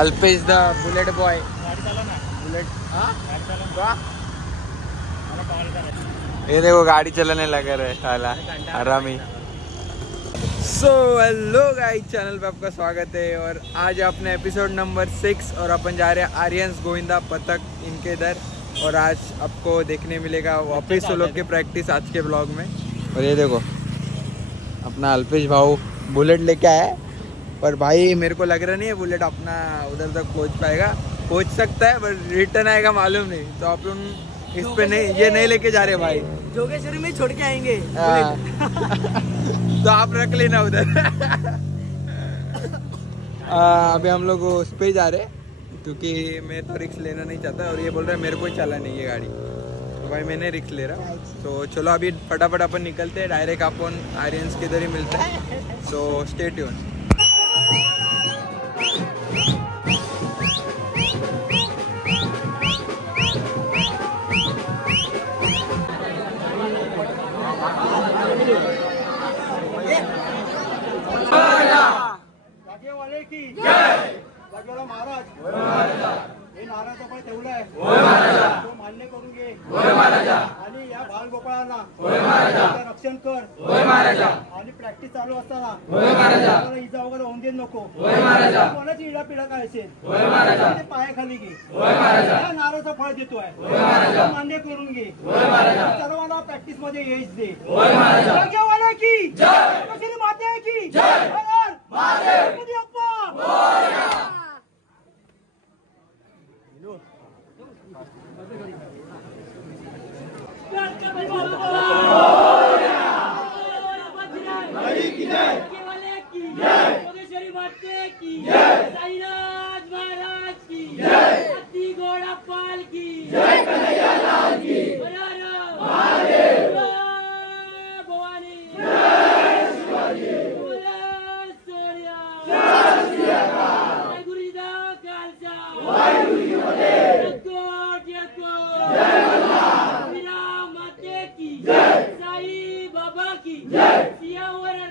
Alpesh the bullet boy. Bullet ये देखो गाड़ी चलाने लगा रहे साला आरामी. सो हेलो गाइस, चैनल पे आपका स्वागत है. और आज अपने एपिसोड नंबर 6 और अपन जा रहे हैं आर्यंस गोविंदा पथक इनके इधर. और आज आपको देखने मिलेगा वापस वो लोग की प्रैक्टिस आज के ब्लॉग में. और ये देखो अपना अल्पेश भाऊ बुलेट लेके आया है. पर भाई मेरे को लग रहा नहीं है बुलेट अपना उधर तक पहुंच सकता है पर रिटर्न आएगा मालूम नहीं. तो आप लोग इस पे नहीं, ये नहीं लेके जा रहे भाई, जोगेश्वरी में छोड़ के आएंगे. तो आप रख लेना उधर. अभी हम लोग उस पे जा रहे क्योंकि मैं तो रिक्स लेना नहीं चाहता. और ये बोल रहा है मेरे को ही चला नहीं ये गाड़ी, तो भाई मैंने रिक्स ले रहा. तो चलो अभी फटाफट अपन निकलते हैं. डायरेक्ट अपन आर्यंस के इधर ही मिलते हैं. So stay tune. महाराज हे नारायण आपण ठेवलाय तो मान्य करून घे आणि या बालगोपाळांना रक्षण कर आणि प्रॅक्टिस चालू असताना इजा वगैरे होऊन देऊ नको. कोणाची इडा पिडा काय असेल पायाखाली घे. नाराचं फळ देतोय मान्य करून घे. सर्वांना प्रॅक्टिस मध्ये यश दे. की माते की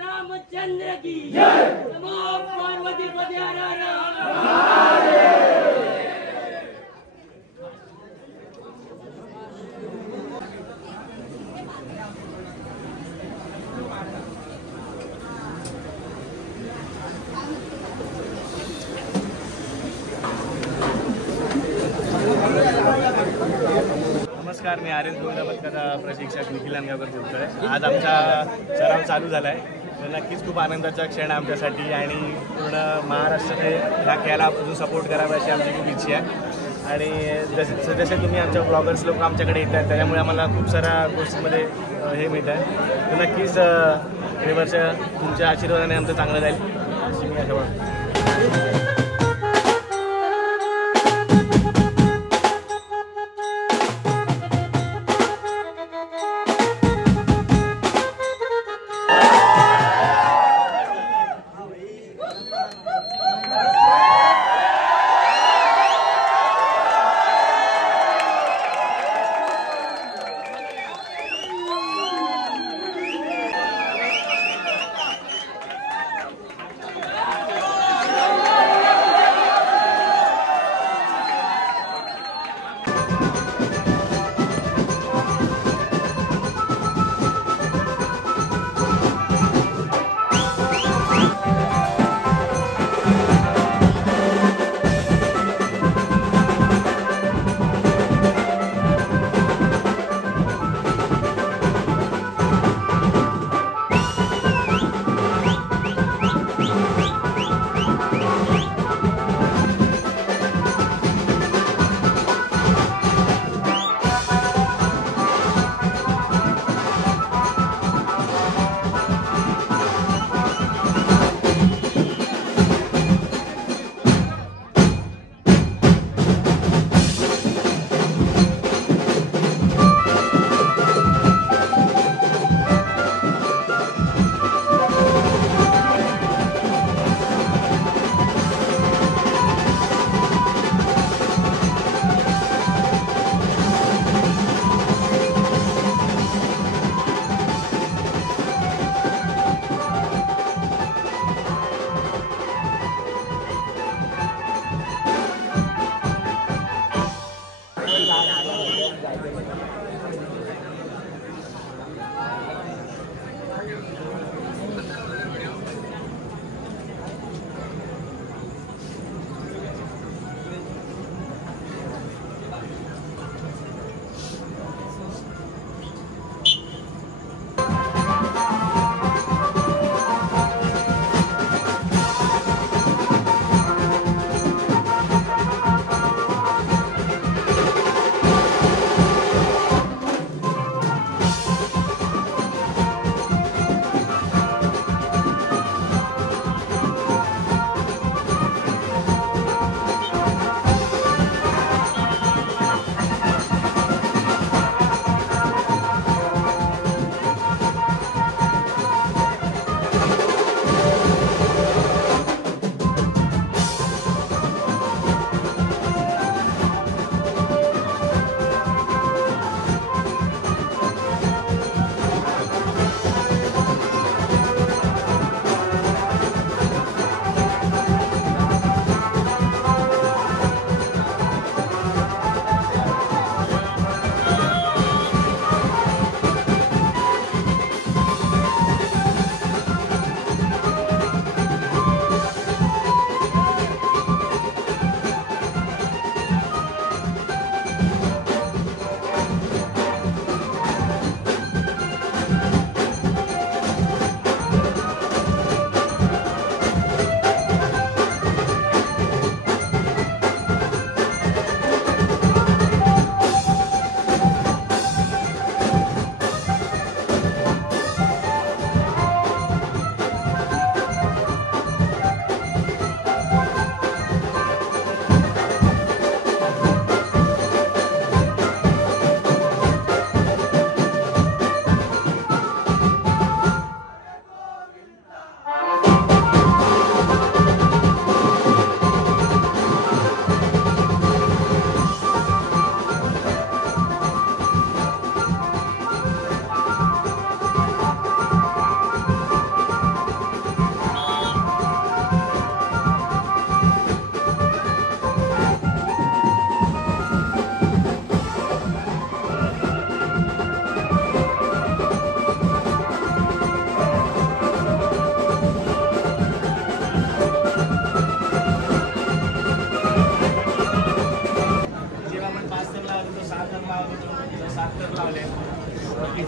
रामचंद्र की नमो पार्वती पते हर हर. नमस्कार, मी आर्यंस गोविंदा पथकाचा प्रशिक्षक निखिल अंगावर बोलतोय. आज आमचा सराव चालू झाला आहे. तर नक्कीच खूप आनंदाचा क्षण आमच्यासाठी आणि पूर्ण महाराष्ट्राने ह्या खेळाला अजून सपोर्ट करावा अशी आमची खूप इच्छा आहे. आणि जसे तुम्ही आमच्या ब्लॉगर्स लोक आमच्याकडे येतात त्याच्यामुळे आम्हाला खूप साऱ्या गोष्टींमध्ये हे मिळत आहे. तर नक्कीच हे वर्ष तुमच्या आशीर्वादाने आमचं चांगलं जाईल अशी मी आशा वाटतो.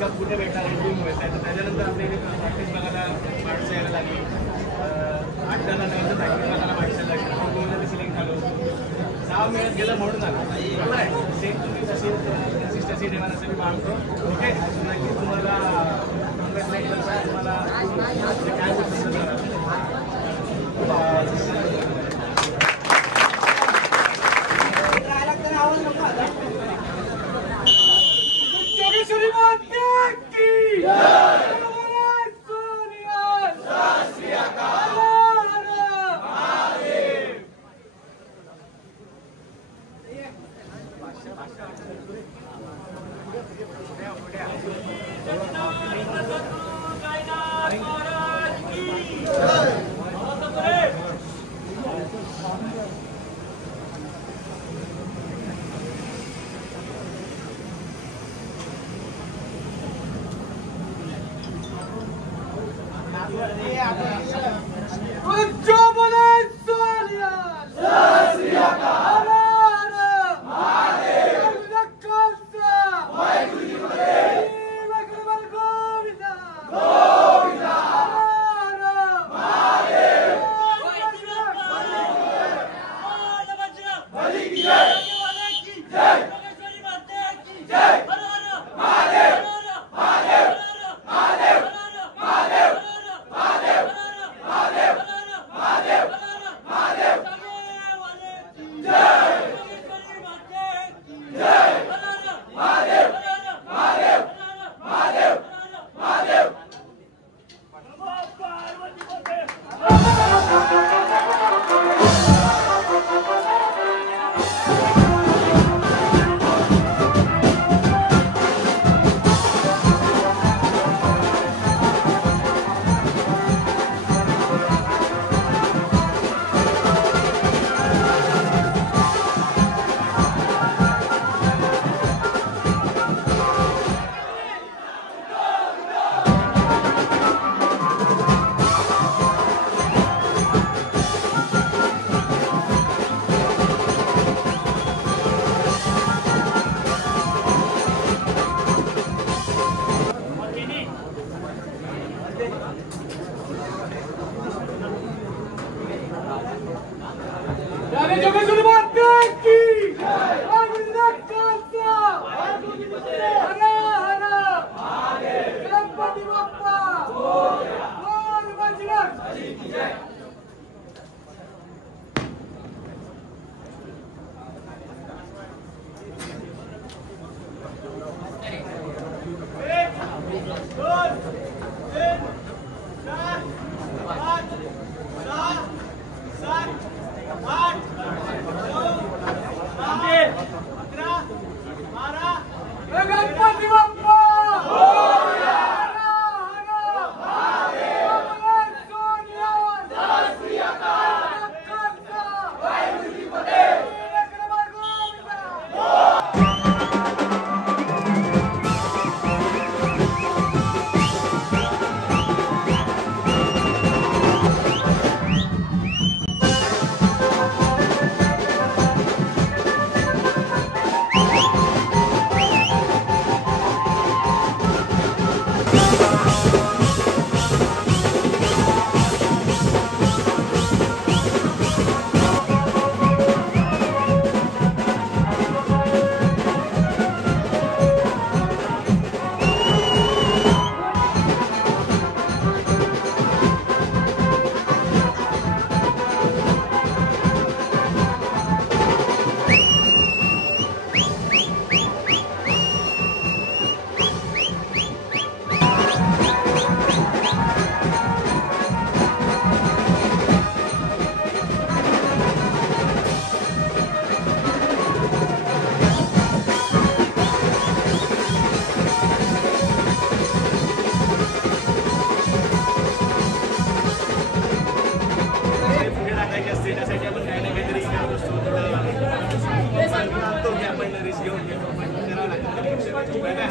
कप कुठे भेटणार हे मिळत आहे. तर त्याच्यानंतर आपल्या इथे प्रॅक्टिस बघायला माणसं यायला लागली. 8 जणांना प्रॅक्टिस बघायला माणसं लागली. 2 जण सिलेक्ट झालो. 6 मिळत गेलं म्हणून आलं. बरोबर आहे. सेम तुम्ही तशी कन्सिस्टन्सी ठेवायला असं मी मागतो. ओके नक्की तुम्हाला तुम्हाला काय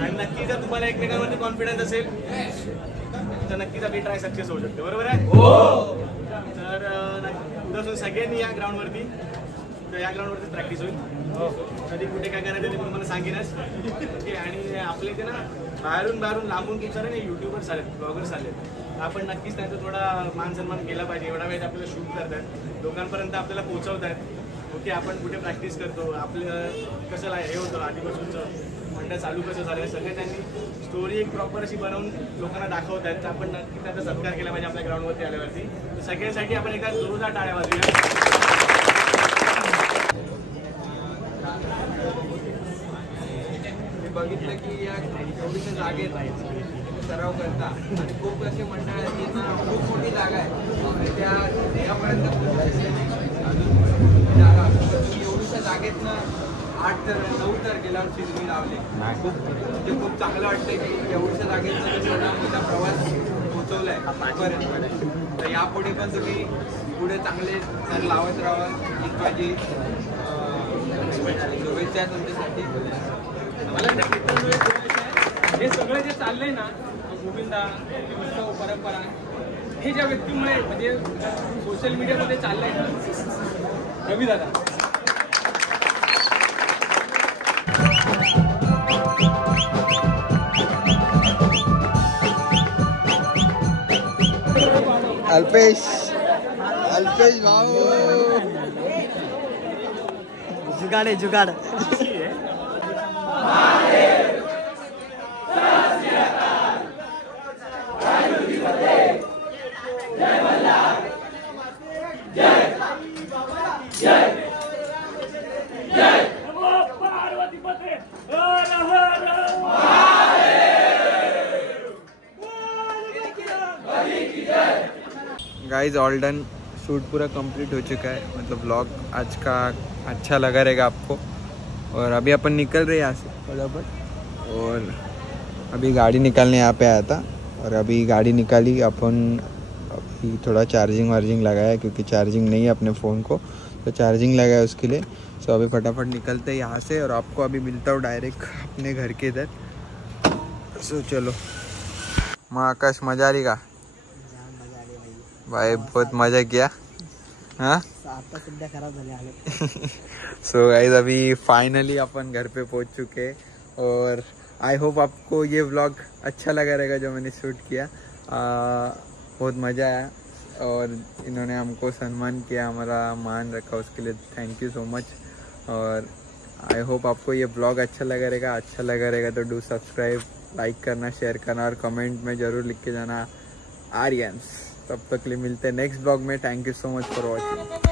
आणि नक्की जर तुम्हाला एकमेकांवरती कॉन्फिडन्स असेल तर नक्कीच आपली ट्राय सक्सेस होऊ शकते. बरोबर आहे? हो. तर उद्यापासून सगळ्यांनी या ग्राउंडवरती तर या ग्राउंडवरतीच प्रॅक्टिस होईल. कधी कुठे काय करायचं ते तुम्हाला सांगेनच. ओके. आणि आपले ते ना बाहेरून लांबून खूप सारे नाही युट्यूबर्स आलेत, ब्लॉगर्स आलेत. आपण नक्कीच त्यांचा थोडा मान सन्मान केला पाहिजे. एवढा वेळ आपल्याला शूट करतात, लोकांपर्यंत आपल्याला पोहोचवतात. ओके. आपण कुठे प्रॅक्टिस करतो, आपलं कसं हे होतं आधीपासूनचं मंडळ चालू कसं झालं, सगळे त्यांनी स्टोरी एक प्रॉपर अशी बनवून लोकांना दाखवत आहेत. तर आपण नक्की त्यांचा सत्कार केला पाहिजे आपल्या ग्राउंडवरती आल्यावरती. तर सगळ्यांसाठी आपण एकदा जोरदार टाळ्या वाजवूया. मी बघितलं की या एवढीच्या जागेत सराव करता आणि खूप असे मंडळ आहेत ज्यांना खूप मोठी जागा आहे आणि त्या ध्येयापर्यंत पोहोचू शकले नाही. जागा एवढीच्या जागेतनं 8 तर 9 तर गेल्या वर्षी तुम्ही लावले. म्हणजे खूप चांगलं वाटतं की एवढ्या जागेतनं एवढा मोठा प्रवास पोहोचवलाय आजपर्यंत. तर यापुढे पण तुम्ही पुढे चांगले तर लावत राहा. ही माझी शुभेच्छा तुमच्यासाठी. मला हे सगळं जे चाललंय ना, गोविंदा उत्सव परंपरा, हे ज्या व्यक्तीमुळे म्हणजे सोशल मीडियामध्ये चाललंय ना, रवी दादा. अल्पेश भाऊ जुगाड आहे जुगाड. Guys all done. शूट पूरा कंप्लीट हो चुका है. मतलब व्लॉग आज का अच्छा लगा रहेगा आपको. और अभी अपन निकल रहे हैं यहाँ से फटाफट. और अभी गाड़ी निकालने यहाँ पे आया था और अभी गाड़ी निकाली अपन. अभी थोड़ा चार्जिंग वार्जिंग लगाया क्योंकि चार्जिंग नहीं है अपने फ़ोन को, तो चार्जिंग लगाया उसके लिए. सो अभी फटाफट निकलते हैं यहाँ से और आपको अभी मिलता हूँ डायरेक्ट अपने घर के इधर. सो चलो. माँ आकाश मजा आ रही का भाई? बहुत मजा किया. हाँ आता सध्या खराब झाले हालत. सो गाइस अभी फाइनली अपन घर पे पहुंच चुके हैं और आई होप आपको ये व्लॉग अच्छा लगा रहेगा जो मैंने शूट किया. बहुत मज़ा आया और इन्होंने हमको सम्मान किया, हमारा मान रखा, उसके लिए थैंक यू सो मच. और आई होप आपको ये व्लॉग अच्छा लगा रहेगा तो डू सब्सक्राइब, लाइक करना, शेयर करना और कमेंट में ज़रूर लिख के जाना आर्यंस. तब तक के लिए मिलते हैं नेक्स्ट ब्लॉग में. Thank you so much for watching.